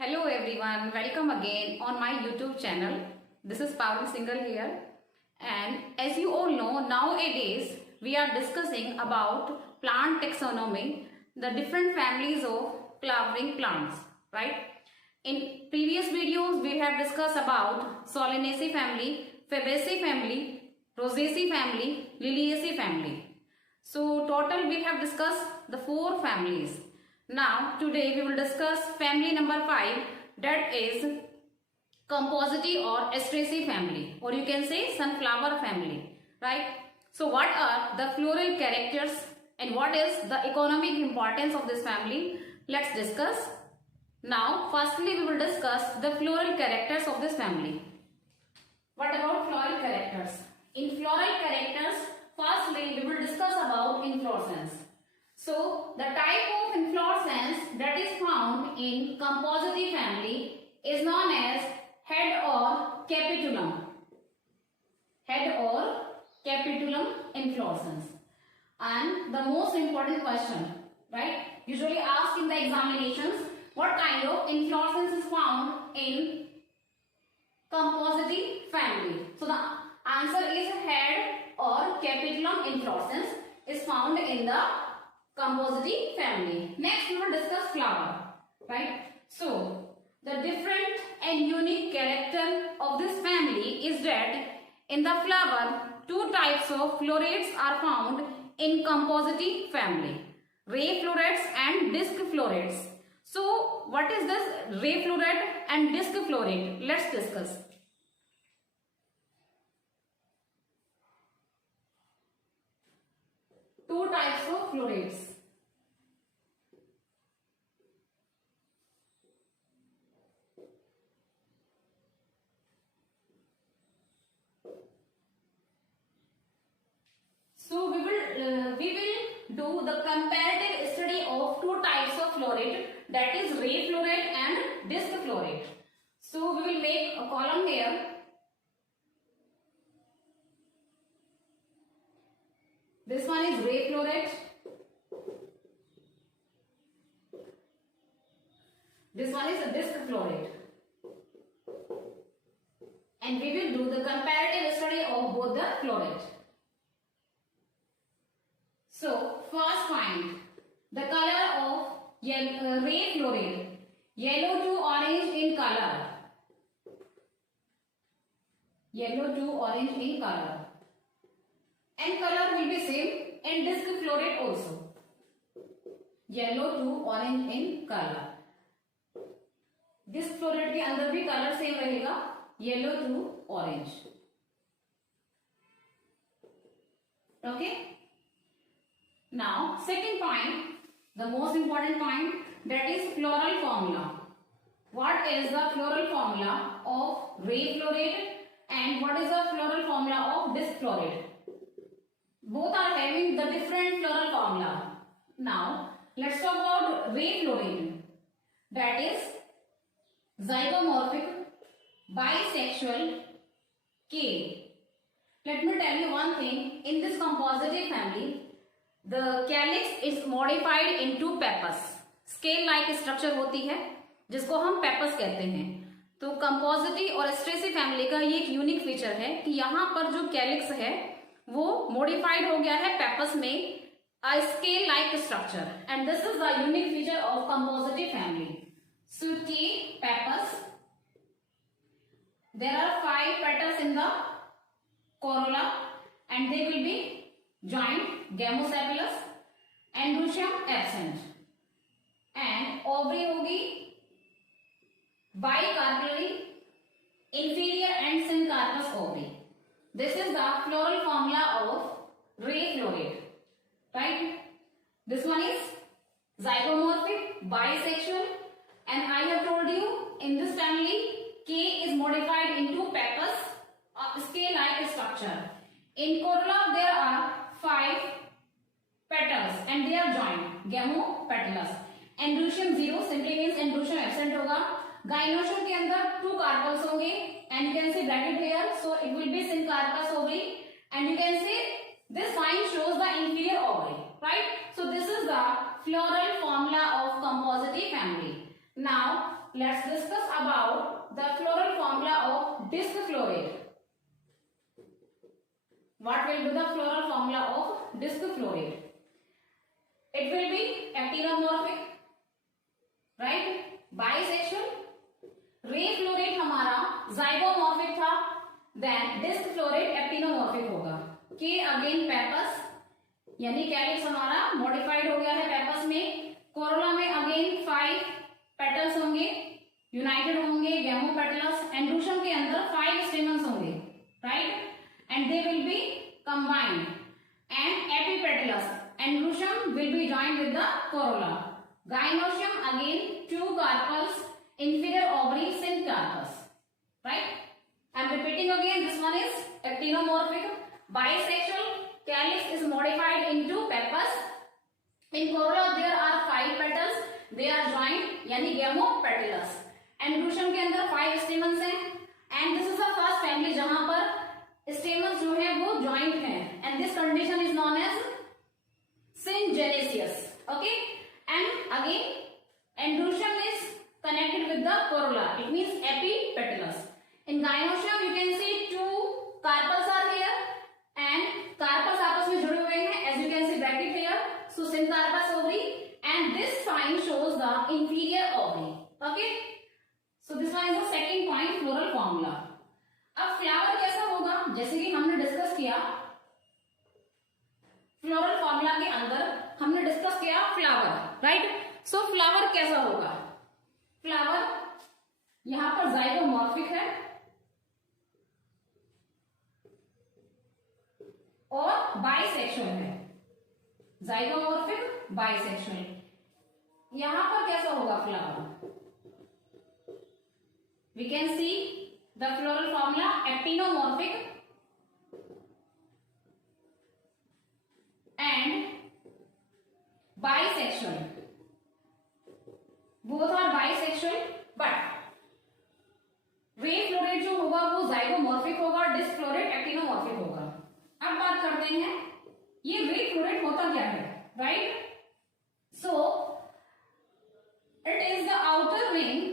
Hello everyone, welcome again on my YouTube channel. This is Pavil Singhal here, and as you all know, nowadays we are discussing about plant taxonomy, the different families of flowering plants, right? In previous videos we have discussed about Solanaceae family, Fabaceae family, Rosaceae family, Liliaceae family. So total we have discussed the 4 families. Now today we will discuss family number 5, that is Compositae or Asteraceae family, or you can say sunflower family, right? So what are the floral characters and what is the economic importance of this family? Let's discuss. Now firstly we will discuss the floral characters of this family. What about floral characters? In floral characters, firstly we will discuss about inflorescence. So the type of inflorescence that is found in Compositae family is known as head or capitulum. Head or capitulum inflorescence. And the most important question, right? Usually asked in the examinations, what kind of inflorescence is found in Compositae family? So the answer is head or capitulum inflorescence is found in the Compositae family. Next we will discuss flower, right? So the different and unique character of this family is that in the flower 2 types of florets are found in Compositae family, ray florets and disc florets. So what is this ray floret and disc floret? Let's discuss. Two types of florets. So we will do the comparative study of 2 types of floret, that is ray floret and disc floret. So we will make a column here. This one is ray floret. This one is a disc floret. And we will do the comparative study of both the floret. So first find the color of ray floret. Yellow to orange in color. Yellow to orange in color. And color will be same in disc floret also. Yellow to orange in color. Disc floret के अंदर भी color same रहेगा, yellow to orange. Okay. Now second point, the most important point, that is floral formula. What is the floral formula of ray floret and what is the floral formula of disc floret? Both are having the different floral formula. Now let's talk about ray floret. That is zygomorphic, bisexual, K. Let me tell you one thing. In this Compositae family, the calyx is modified into pappus. Scale like structure होती है जिसको हम pappus कहते हैं. तो Compositae और Asteraceae family का ये एक यूनिक फीचर है कि यहाँ पर जो कैलिक्स है वो मॉडिफाइड हो गया है pappus में a scale like structure, and this is the unique feature of Compositae family. So K pappus. There are 5 petals in the corolla and they will be joint, gamosepalous, androecium absent, and ovary होगी bicarpellary, inferior and syncarpous ovary. This is the floral formula of ray floret, right? This one is zygomorphic, bisexual, and I have told you in this family K is modified into pappus, a scale-like structure. In corolla there are 5 petals and they are joined, gamopetalous. Androecium 0 simply means androecium absent होगा. Gynoecium के अंदर 2 carpels होंगे and you can see bracket here, so it will be syncarpous ovary, and you can see this sign shows the inferior ovary, right? So this is the floral formula of Compositae family. Now let's discuss about the floral formula of disc floret. What will be the floral formula of disc floret? It will be actinomorphic, right? Bisexual. Ray floret हमारा zygomorphic था, then disc floret actinomorphic होगा. के again pappus यानी calyx हमारा modified हो गया है pappus में. कोरोला में अगेन 5 पेटल्स होंगे, यूनाइटेड होंगे, गैमोपेटलस. एंड्रूशम के अंदर 5 स्टेमन्स होंगे, right, and they will be combined. And epipetalous androecium will be joined with the corolla. Gynoecium again 2 carpels, inferior ovary, syncarpus, right? I am repeating again, this one is actinomorphic. Bisexual, calyx is modified into pappus. In corolla there are 5 petals, they are joined यानी gamopetalous. Androecium के अंदर 5 stamens हैं, and this is the first family जहां पर stamens जो है वो joint हैं, and this condition is known as syngenesious. Okay, and again एंड्रूशम इज connected with the corolla, it means epipetalous. In gynoecium you can see 2 carpels are here and carpels आपस में जुड़े हुए हैं, as you can see bracket here. So syncarpus ovary, and this sign shows the inferior ovary. Okay, so this one is the second point, floral formula. अब flower कैसा होगा, जैसे कि हमने डिस्कस किया फ्लोरल फॉर्मूला के अंदर हमने डिस्कस किया फ्लावर, राइट. सो फ्लावर कैसा होगा? फ्लावर यहां पर जाइगोमॉर्फिक है और बाइसेक्सुअल है. Zygomorphic, bisexual. यहां पर कैसा होगा flower? We can see the floral formula actinomorphic and bisexual. Both are bisexual, but ray floret जो होगा वो जाइगोमॉर्फिक होगा, डिस्क फ्लोरेट एक्टिनोमॉर्फिक होगा. अब बात करते हैं ये रे फ्लोरेट होता क्या है, राइट. So it is the outer ring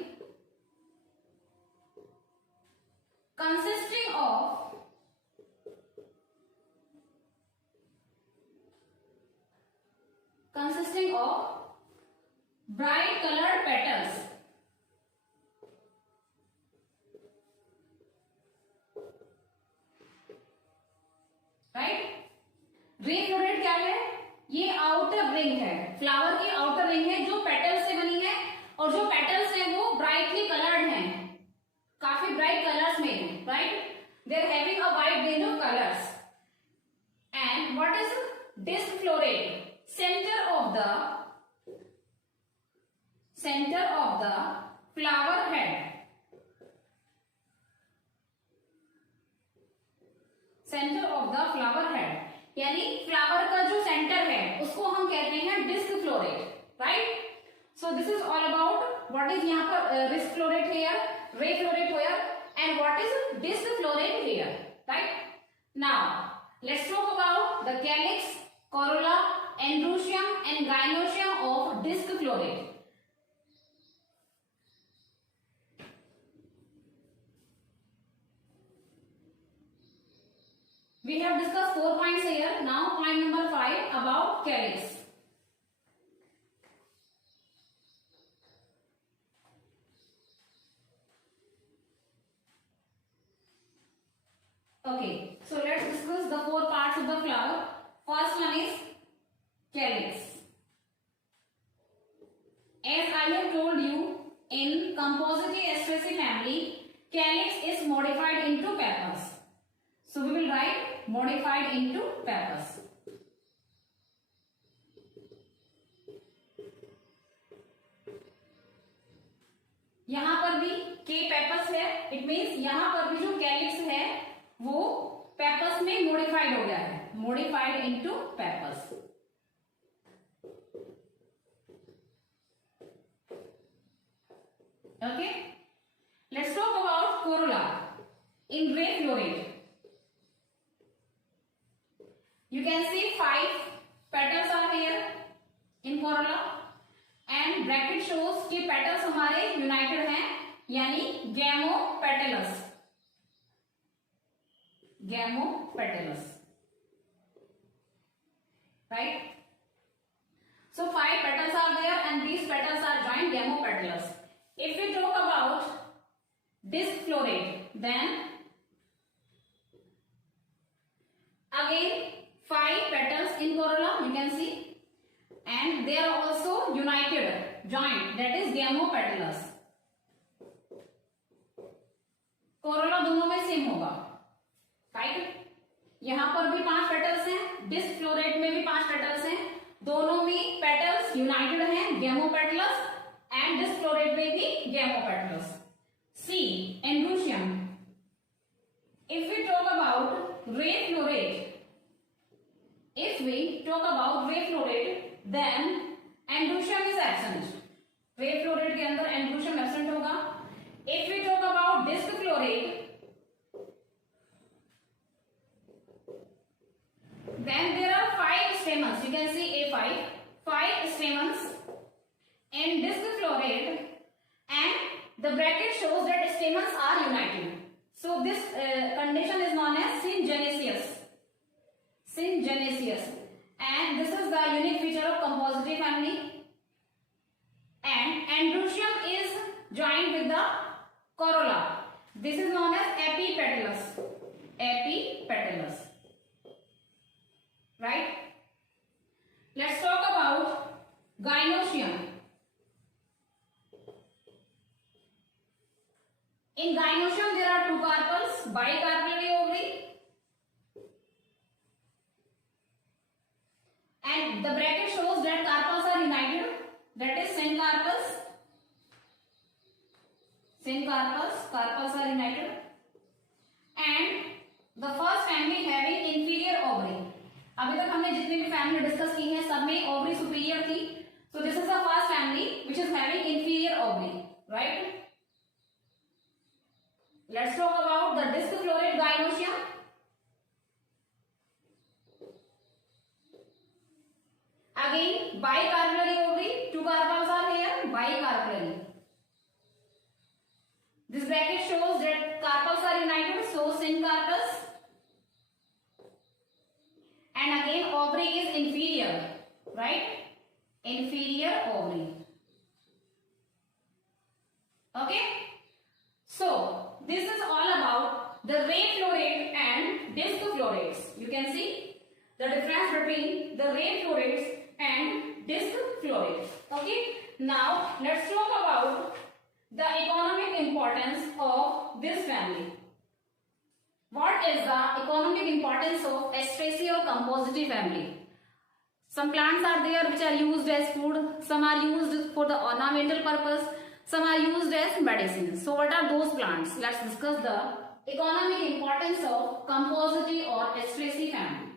consisting of bright colored petals, right. रे फ्लोरेट क्या है? ये आउटर रिंग है, फ्लावर की आउटर रिंग है जो पेटल्स से बनी है, और जो पेटल्स हैं वो ब्राइटली कलर्ड हैं, काफी ब्राइट कलर्स में है, right. They are having a wide range of colours. And what is disc floret? center of the flower head, center of the flower head, यानी फ्लावर का जो सेंटर है उसको हम कहते हैं disc floret, right. So this is all about what is यहाँ पर disc floret here, ray floret here, and what is disc floret here, right. Now let's talk about the calyx, corolla, androecium and gynoecium of disc floret. We have discussed 4 points here. Now point number 5 about calyx. Okay, so let's discuss the 4 parts of the flower. First one is calyx. As I have told you, in Compositaceae family, calyx is modified into pappus. So we will write modified into pappus. यहां पर भी के pappus है, it means यहां पर भी जो calyx है वो पेपस में मॉडिफाइड हो गया है, modified into pappus. Okay, let's talk about Corolla. इन रे flow rate you can see 5 petals are here in corolla and bracket shows कि पेटल्स हमारे यूनाइटेड हैं, यानी gamopetalous, gamopetalous, right? So 5 petals are there and these petals are joined, gamopetalous. If we talk about disc floret, then again 5 petals in corolla, you can see, and they are also united, joined, that is gamopetalous. Corolla दोनों में same होगा, right? यहां पर भी 5 petals हैं, disc floret में भी 5 petals हैं, दोनों में पेटल्स यूनाइटेड हैं, गैमोपेटलस, एंड डिस्क फ्लोरेट में भी gamopetalous. See androecium. If we talk about ray floret, if we talk about ray floret, then androecium is absent. Ray floret के अंदर एंड्रूशियम एब्सेंट होगा. If we talk about disc floret, then there are 5 stamens, you can see A5, 5 stamens in disc floret, and the bracket shows that stamens are united. So this condition is known as syngenesis, syngenesis, and this is the unique feature of compositae family. And androecium is joined with the corolla. This is known as epipetalous, epipetalous. Right? Let's talk about gynoecium. In gynoecium there are 2 carpels, bicarpellary ovary, and the bracket shows that carpels are united, that is syncarpels, syncarpels, carpels are united, and the first family having inferior ovary. अभी तक हमने जितनी भी family discuss की है सब में ovary superior थी. So this is the first family which is having inferior ovary, right? Let's talk about the disc floret gynoecium. Again bicarpellary ovary, 2 carpels are here, bicarpellary. This bracket shows that carpels are united, so syncarpels. And again ovary is inferior, right? Inferior ovary. Okay, so this is all about the ray floret and disc florets. You can see the difference between the ray florets and disc florets. Okay, now let's talk about the economic importance of this family. What is the economic importance of Asteraceae or Compositae family? Some plants are there which are used as food, some are used for the ornamental purpose, some are used as medicine. So what are those plants? Let's discuss the economic importance of Compositae or Asteraceae family.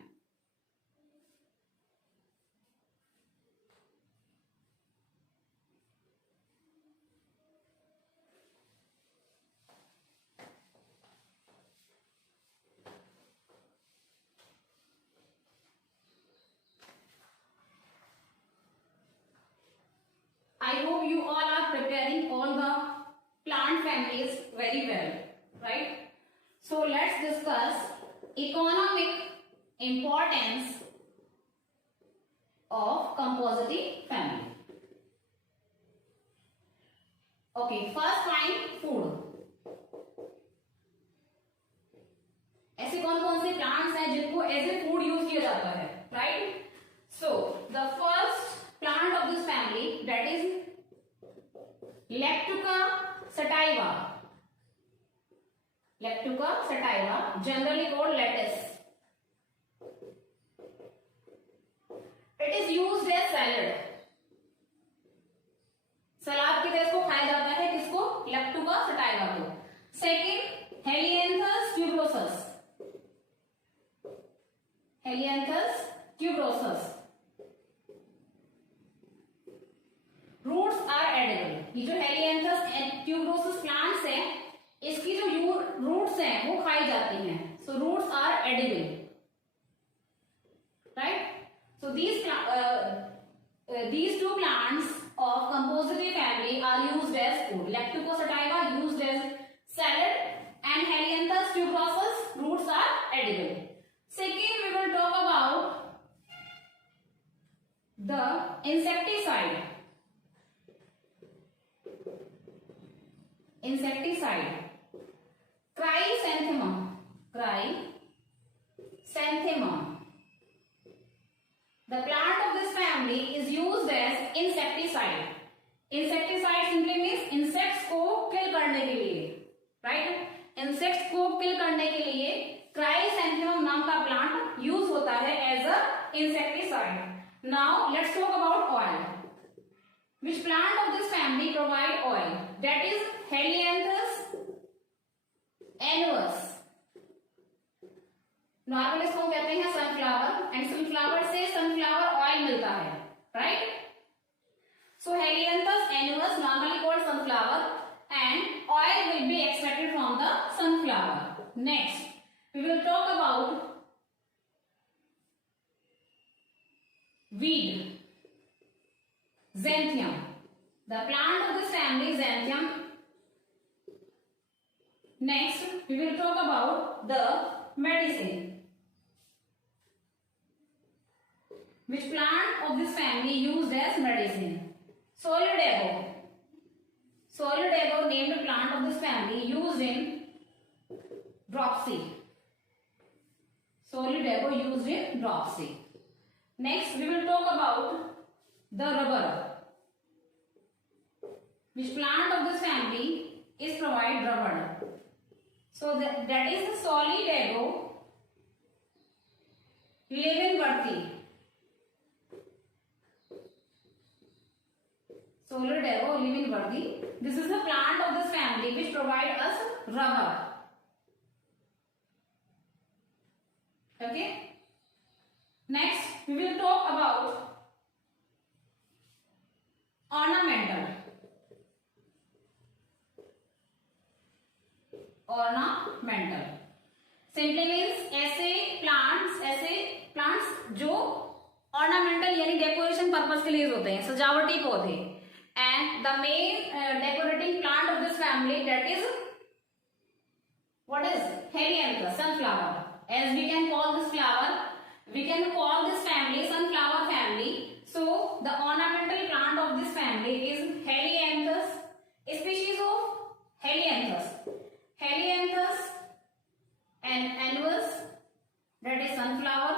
I hope you all are preparing all the plant families very well, right? So let's discuss economic importance of Compositae family. Okay, first point, food. ऐसे कौन कौन से plants हैं जिनको as a food use किया जाता है, राइट? So the first plant of this family, that is Lactuca sativa. Lactuca sativa, generally called lettuce. It is used as salad. सलाद की तरह इसको खाया जाता है, किसको? Lactuca sativa को. Second, Helianthus tuberosus. Helianthus tuberosus. Roots are edible. ये जो हेलियांथस ट्यूबरोसस प्लांट्स है, इसकी जो रूट्स हैं वो खाई जाती हैं. So roots are edible, right? So these these two plants of compositae family are used as food. Lactuca sativa used as salad, and Helianthus tuberosus roots are edible. Second, we will talk about the insecticide. Chrysanthemum. The plant of this family is used as insecticide. Insecticide simply means insects को kill करने के लिए, right? Insects को kill करने के लिए Chrysanthemum नाम का plant use होता है as a insecticide. Now let's talk about oil. Which plant of this family provide oil? That is Helianthus annuus. Normal इसको कहते हैं सनफ्लावर, एंड सनफ्लावर से सनफ्लावर ऑयल मिलता है, राइट? So Helianthus annuus normally called sunflower, and oil will be extracted from the sunflower. Next we will talk about weed, xanthium. The plant of this family is xanthium. Next we will talk about the medicine. Which plant of this family used as medicine? Solidago. Solidago named plant of this family used in dropsy. Solidago used in dropsy. Next we will talk about the rubber. Which plant of this family is provide rubber? So that is the Solidago leavenworthi. Solidago leavenworthi. This is the plant of this family which provide us rubber. Okay. Next we will talk about ornamental. Simply means ऐसे plants जो ornamental यानी decoration purpose के लिए होते हैं, सजावटी पौधे. And the main decorating plant of this family, that is what is Helianthus, sunflower. As we can call this flower, we can call this family sunflower family. So the ornamental plant of this family is Helianthus, species of Helianthus. Helianthus and annuus, that is sunflower,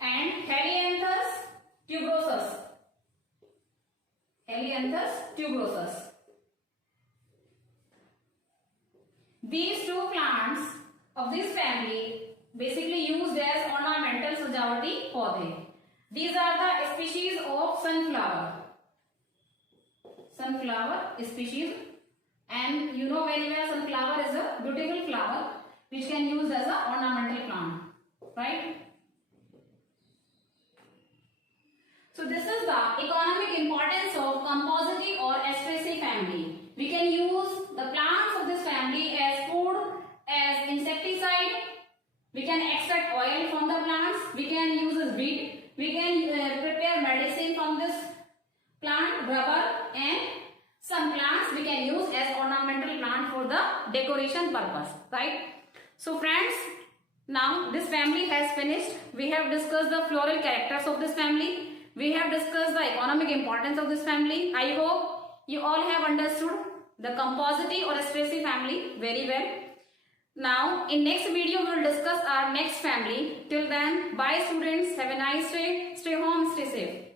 and Helianthus tuberosus. Helianthus tuberosus. These two plants of this family basically used as ornamental सजावटी पौधे. These are the species of sunflower. Sunflower species, and you know very well sunflower is a beautiful flower which can use as a ornamental plant, right? So this is the economic importance of compositae or Asteraceae family. We can use the plants of this family as food, as insecticide. We can extract oil from the plants. We can use as weed. We can prepare medicine from this plant, rubber, and some plants we can use as ornamental plant for the decoration purpose, right? So friends, now this family has finished. We have discussed the floral characters of this family. We have discussed the economic importance of this family. I hope you all have understood the compositae or Asteraceae family very well. Now in next video we will discuss our next family. Till then, bye students. Have a nice day. Stay home, stay safe.